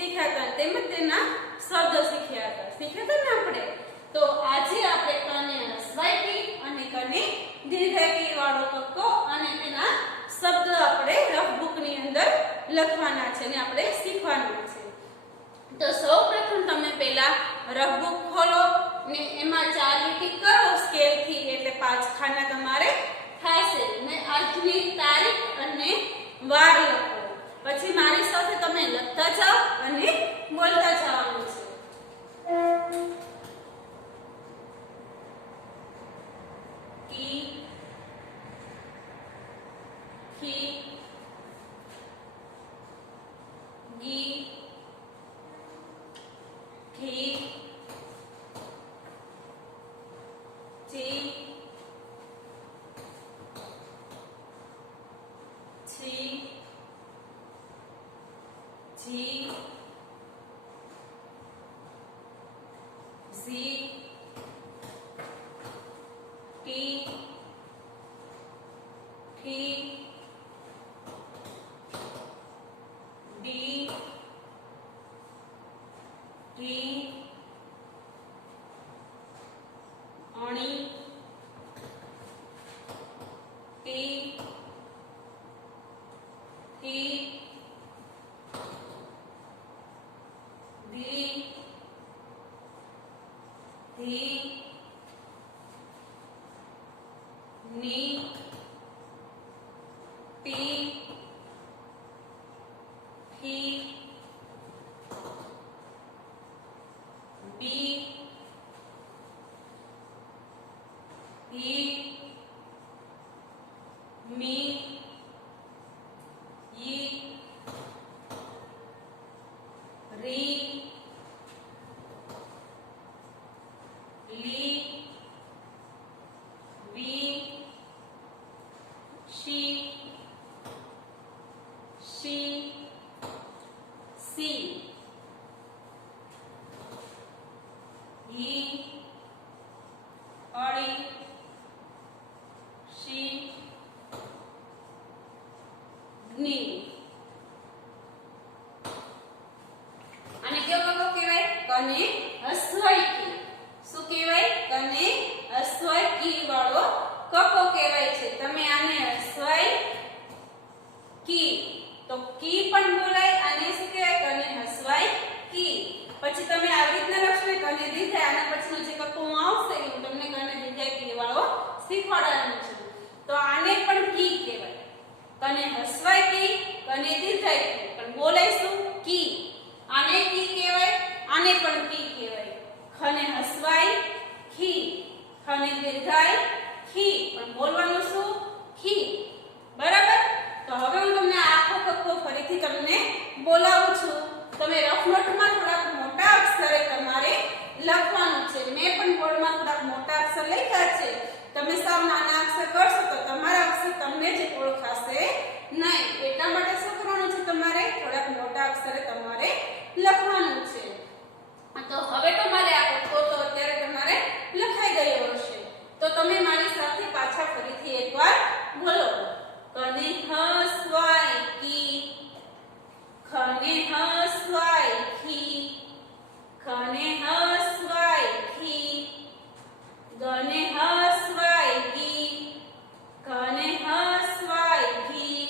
શીખ્યા હતા તેમજ તેના શબ્દો શીખ્યા હતા ને આપણે. તો આજે આપણે કને હસવાય કી અને કને દીર્ઘાય કી વાળો કક્કો અને તેના શબ્દો આપણે રફ બુક ની અંદર લખવાના છે અને આપણે શીખવાના છે. તો સૌપ્રથમ તમે પહેલા રફ બુક ખોલો ને એમાં 4 લીટી કરો સ્કેલ થી એટલે 5 ખાના તમારે થશે ને આજની તારીખ અને વાર લખો. પછી મારી સાથે તમે લખતા જાઓ અને બોલતા જવાનું છે. કી ખી ગી ઘી જી છી જી ઝી ટી ઠી ડી ઢી અણી ટી ઠી ધી ધી ની ટી ઠી ડી હી મી ઈ રી લી વી શી શી સી હી અળી શી જ્ઞી. આને કેવો કક્કો કહેવાય? કને હસવાય કી. શું કહેવાય? કને હસવાય કી વાળો કક્કો કહેવાય છે. તમે આને હસવાય કી તો કી પણ બોલાય અને શું કહેવાય? કને હસવાય કી. પછી તમે આવી રીતના લખશો ને કને દીર્ઘાય આના પછીનો જે કક્કો આવશે એ હું તમને કને દીર્ઘાય કી વાળો શીખવાડવાનું છું. તો આને પણ કી કહેવાય. કને હસવાય કી કને દીર્ઘાય કી પણ બોલાય શું? કી. આને કી કહેવાય આને પણ કી કહેવાય. ખને હસવાય ખી ખને દીર્ઘાય ખી પણ બોલવાનું શું? ખી. બરાબર. તો હવે હું તમને આખો કક્કો ફરીથી તમને બોલાવું છું. તમે રફ નોટમાં થોડાક મોટા અક્ષરે તમારે લખવાનું છે. મેં પણ બોર્ડમાં થોડાક મોટા અક્ષર લખ્યા છે. તમે સાવ નાના અક્ષર કરશો તો તમારા અક્ષર તમને જ ઓળખાશે નહીં. એટલા માટે શું કરવાનું છે? તમારે થોડાક મોટા અક્ષરે તમારે લખવાનું છે. તો હવે તમારે આ કક્કો તો અત્યારે તમારે લખાઈ ગયો હશે. તો તમે મારી સાથે પાછા ફરીથી એકવાર બોલો. કને હસવાય કી ખને હસવાય ખી ખને હસવાય ખી ગને હસવાય ગી ઘને હસવાય ઘી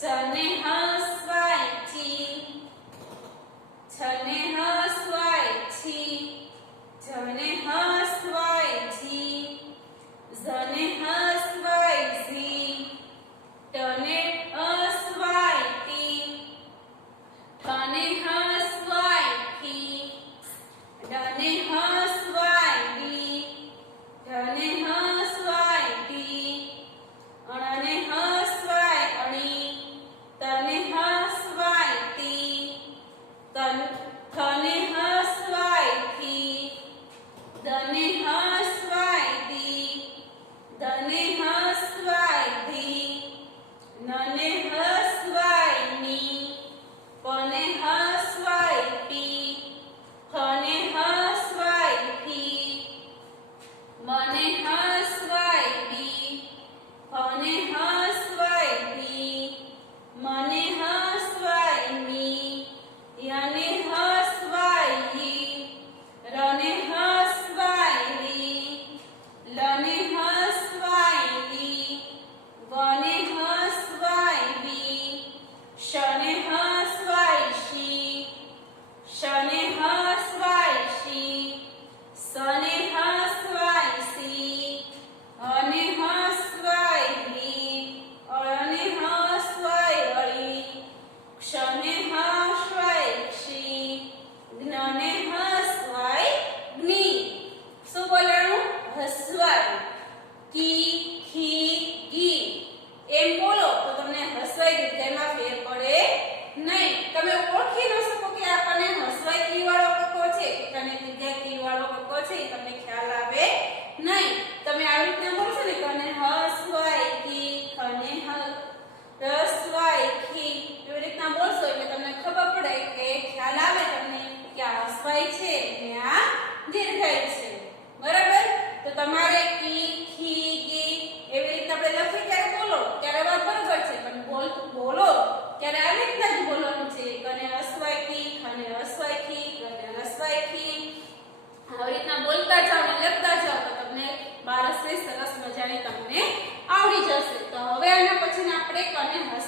ચને હસવાય ચી છને હસવાય છી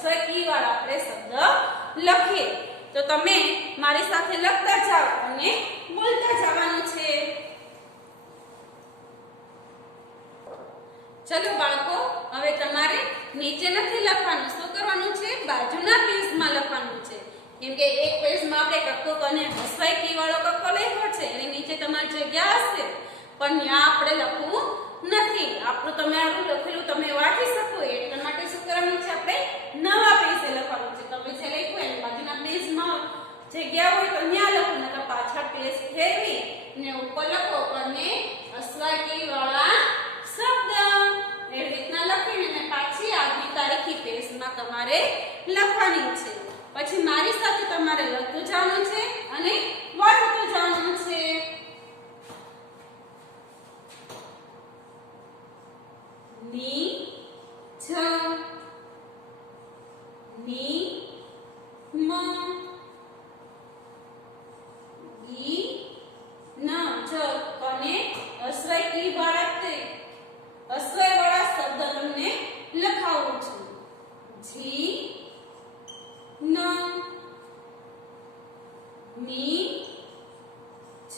હસ્વઈ કી વાળો આપણે શબ્દ લખીએ. તો તમે મારી સાથે લખતા જાઓ અને બોલતા જવાનું છે. ચલો બાળકો, હવે તમારે નીચે નથી લખવાનું. શું કરવાનું છે? બાજુના પેજમાં લખવાનું છે. કેમ કે એક પેજમાં આપણે કક્કો અને હસ્વઈ કી વાળો કક્કો લખ્યો છે, એની નીચે તમારી જગ્યા હશે, પણ ત્યાં આપણે લખવું નથી. આપણું તમે આનું લખેલું તમે વાંચી શકો એટલા માટે શું કરવાનું છે? આપણે નવા પેજે લખવાનું છે. તમે જે લખ્યું એની બાજુના પેજમાં જગ્યા હોય તો ત્યાં લખો, નકર પાછળ પેજ ફેરવી ને ઉપર લખો અને હસ્વઈ કી વાળા શબ્દ એવી રીતના લખીને પાછી આગલી તારીખી પેજમાં તમારે લખવાની છે. પછી મારી સાથે તમારે લખતું જવાનું છે અને વાંચતું જવાનું છે. ની જ ની મ ઈ ન જ અને હસ્વઈ કી વાળા હસ્વઈ વાળા શબ્દ તમને લખાવું છું. જી ન મી છ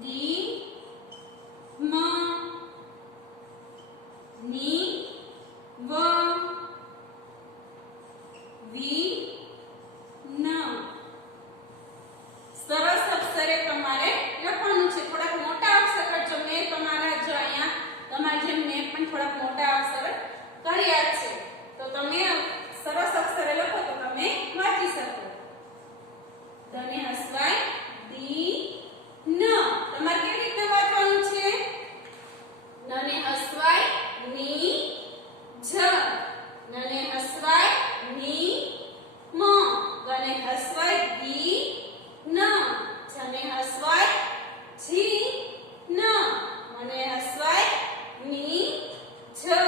દી મ ની વ વી ન. સરસ અક્ષરે તમારે લખવાનું છે. થોડાક મોટા અક્ષર કરજો. મેં તમારા જો અહીંયા તમારી જેમ મેં પણ થોડાક મોટા અક્ષર કર્યા છે, તો તમે સરસ અક્ષરે લખો તો તમે વાંચી શકો. ધને હસ્વઈ દી ન. તમારે કેવી રીતે વાંચવાનું છે? નને હસ્વઈ ની જ, નને હસ્વઈ ની મ, ગને હસ્વઈ દી ન, જને હસ્વઈ જી ન, મને હસ્વઈ ની જ.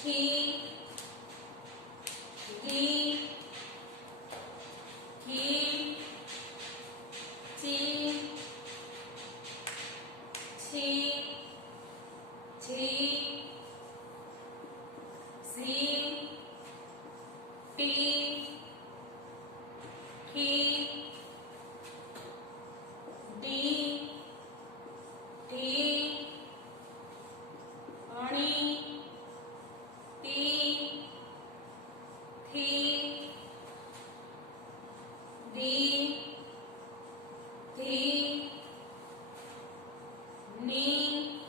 ठी गी ही ची છી જી ઝી ટી ઠી ડી ઢી અણી ટી થી ડી ધી ની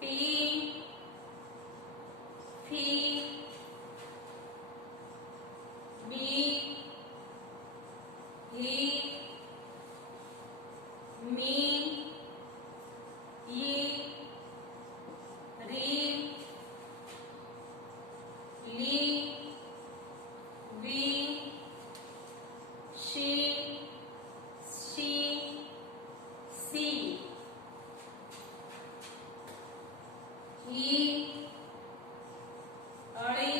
પી ફી બી હી મી ઈ રી લી વી શી શી સી ही अड़ी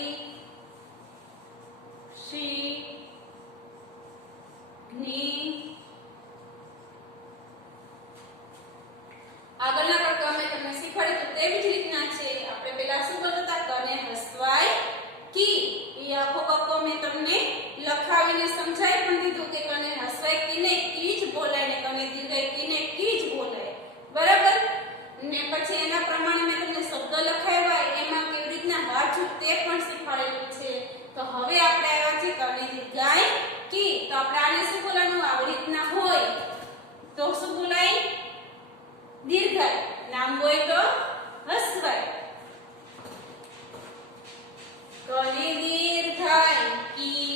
शी ज्ञी આગળના પ્રકરણ અમે તમને શીખવાડ્યું તો તેવી જ રીતના છે આપણે પહેલા શું બોલતા કને હસવાય કી એ આખો કક્કો મેં તમને લખાવીને સમજાવી પણ દીધું કે કને હસવાય કીને કી જ બોલાય ને કને દીર્ઘાય કીને કી જ બોલાય બરાબર ને પછી એના પ્રમાણે મેં તમને શબ્દ લખાવ્યા એમાં કેવી રીતના વાંચવું તે પણ શીખવાડેલું છે તો હવે આપણે આવ્યા છે કને દીર્ઘાય કી તો આપણે આને શું બોલવાનું આવી રીતના હોય તો શું બોલાય દીર્ઘાય નામ હોય તો હસવાય કને દીર્ઘાય કી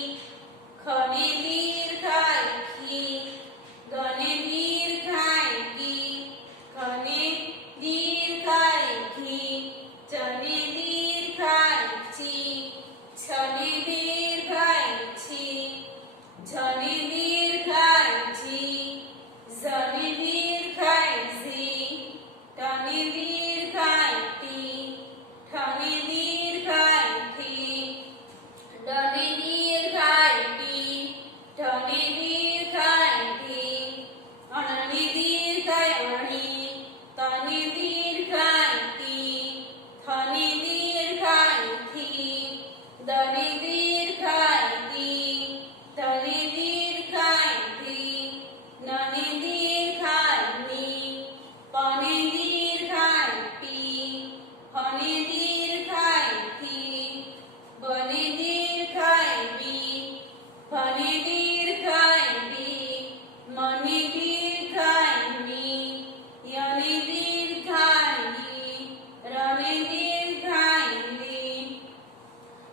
ખને દીર્ઘાય કી ગને દીર્ઘાય કી ખને દીર્ઘાય કી ચને દીર્ઘાય છી છને દીર્ઘાય છી જને દીર્ઘાય જી ઝને દીર્ઘાય ઝી ટને દીર્ઘાય ટી ઠને દીર્ઘાય ઠી ડને દીર્ઘાય ટી ઢને દીર્ઘાય ઢી અણને દીર્ઘાય અણી તને દીર્ઘાય ટી થને દીર્ઘાય થી દને દીર્ઘાય તી ધને દીર્ઘાય ધી નને દીર્ઘાય ની પને દીર્ઘાય ટી હને દીર્ઘાય થી બને દીર્ઘાય બી ભને દીર્ઘાય બી મને દીર્ઘાય ની યને દીર્ઘાય લી રને દીર્ઘાય લી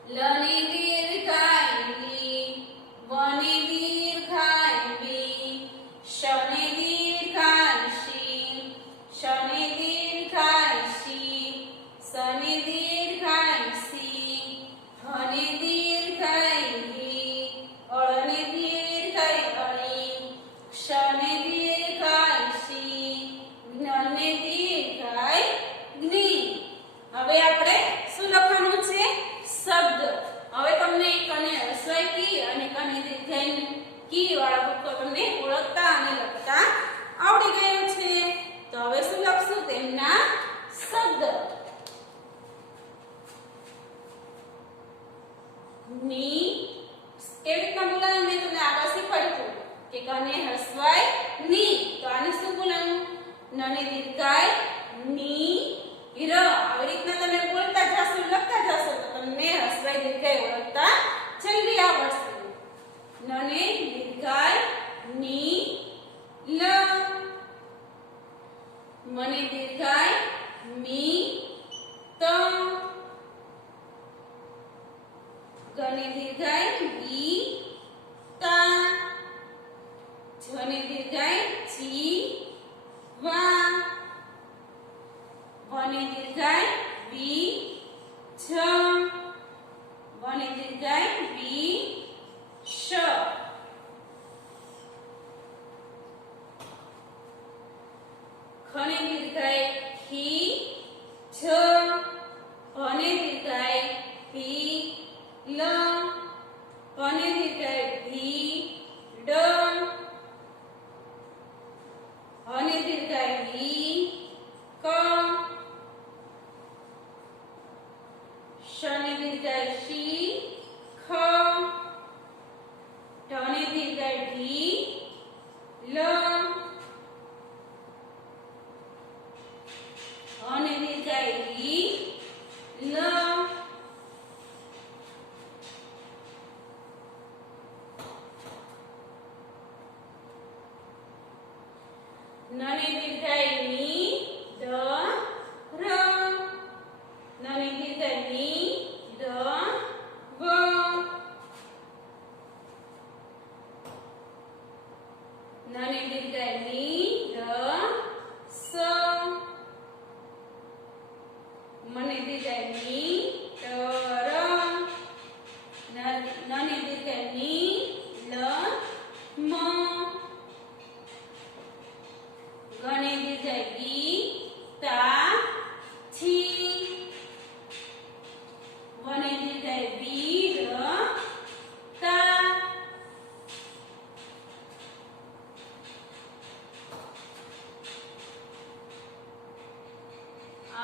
લને દીર્ઘાય લી વને દીર્ઘાય બી શને દીર્ઘાય શી શને દીર્ઘાય શી સને દીર્ઘાય સી હને દીર્ઘાય લી અળને દીર્ઘાય અળી ક્ષને દીર્ઘાય શી જ્ઞને દીર્ઘાય જ્ઞી હવે આપણે શું લખવાનું છે શબ્દ હવે તમને કને હસવાય કી અને કને દીર્ઘાય કી વાળા પુસ્તકો તમને ઓળખતા અને લખતા આવડી ગયું છે તો હવે શું લખશું તેમના શબ્દ ની કેવી રીતના બોલાવાનું મેં તમને આગળ શીખવાડ્યું કે કને હસવાય ની તો આને શું બોલવાનું નને દીર્ઘાય ની ર આવી રીતના તમે બોલતા જશો લખતા જશો તો તમને હસવાય દીર્ઘાય ઓળખતા જલ્દી આવડશે નને દીર્ઘાય ની લ મને દીર્ઘાય મી ત ગને દીર્ઘાય ગી તા જને દીર્ઘાય જી વા વને દીર્ઘાય વી છ વને દીર્ઘાય વી શ ખને દીર્ઘાય ખી છ ભને દીર્ઘાય અને દીર્ઘાય ધી ડ અને દીર્ઘાય વી ક શને દીર્ઘાય શી ખ ઢને દીર્ઘાય ઢી લ અને દીર્ઘાય રી લ નને દીર્ઘાય ની દ ર નને દીર્ઘાય ની દ વ નને દીર્ઘાય ની દ સ મને દીર્ઘાય ની ત ર નને દીર્ઘાય ની લ મ ગણે દીર્ઘાય ગી તા છી વને દીર્ઘાય વી ર તા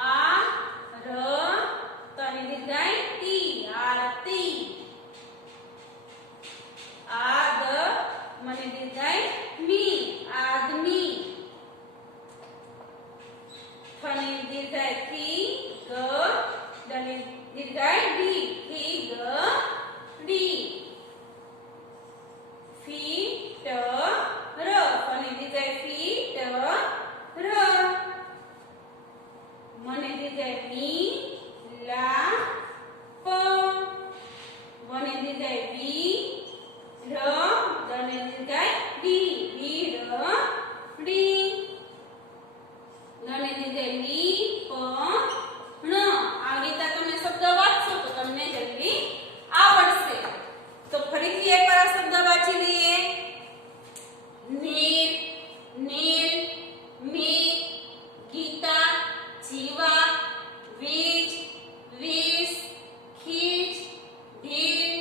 આ ર તને દીર્ઘાય તી આરતી આદ મને દીર્ઘાય મી આદમી થને દીર્ઘાય થી ગ દને દીર્ઘાય ડી થી ગ ડી ફી ટ ર ફને દીર્ઘાય ફી ટ ર મને દીર્ઘાય મી લા પ વને દીર્ઘાય વી ર દને દીર્ઘાય ડી વી ર ડી ગણે દીર્ઘાય લી પ ણ આ રીતે તમે શબ્દ વાંચશો તો તમને જલ્દી આવડશે તો ફરીથી એકવાર આ શબ્દ વાંચી લઈએ નીર નીલ મી ગીતા જીવા વીજ વીસ ખીચ ભીડ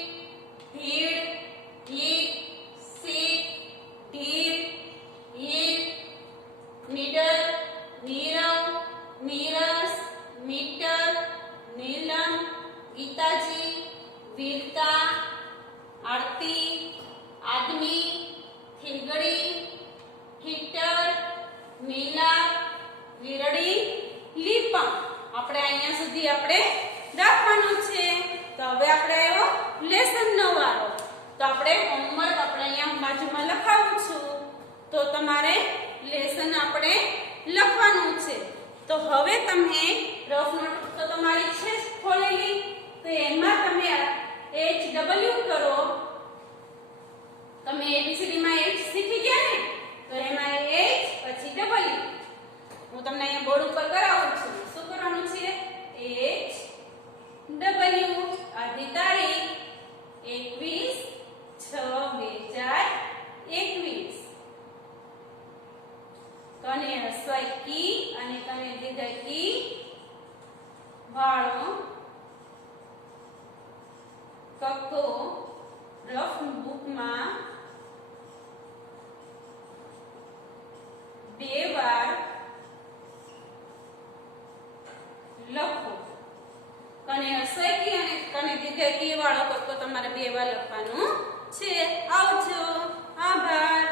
ભીડ ઈક સીક ઢીર ઈક નીડર નીરવ નીરસ મીટર નીલમ ગીતાજી વીરતા આરતી આદમી થીગડી હીટર નીલા વીરડી લીપમ આપણે અહીંયા સુધી આપણે રાખવાનું છે તો હવે આપણે આવ્યો લેસન 9 વાળો તો આપણે હોમવર્ક આપણે અહીંયા બાજુમાં લખાવું છું તો તમારે લેસન આપણે લખવાનું છે તો હવે તમે રફ નોટ તો તમારી છે ખોલેલી તો એમાં તમે HW કરો તમે ABCD માં H શીખી ગયા ને તો એમાં H પછી W હું તમને અહીંયા બોર્ડ ઉપર કરાવું છું શું કરવાનું છે HW આજની તારીખ 21/6/2021 કને હસવાય કી અને કને દીર્ઘાય કી વાળો કક્કો રફ બુકમાં 2 વાર લખો કને હસવાય કી અને કને દીર્ઘાય કી વાળો કક્કો તમારે 2 વાર લખવાનું છે આવજો આભાર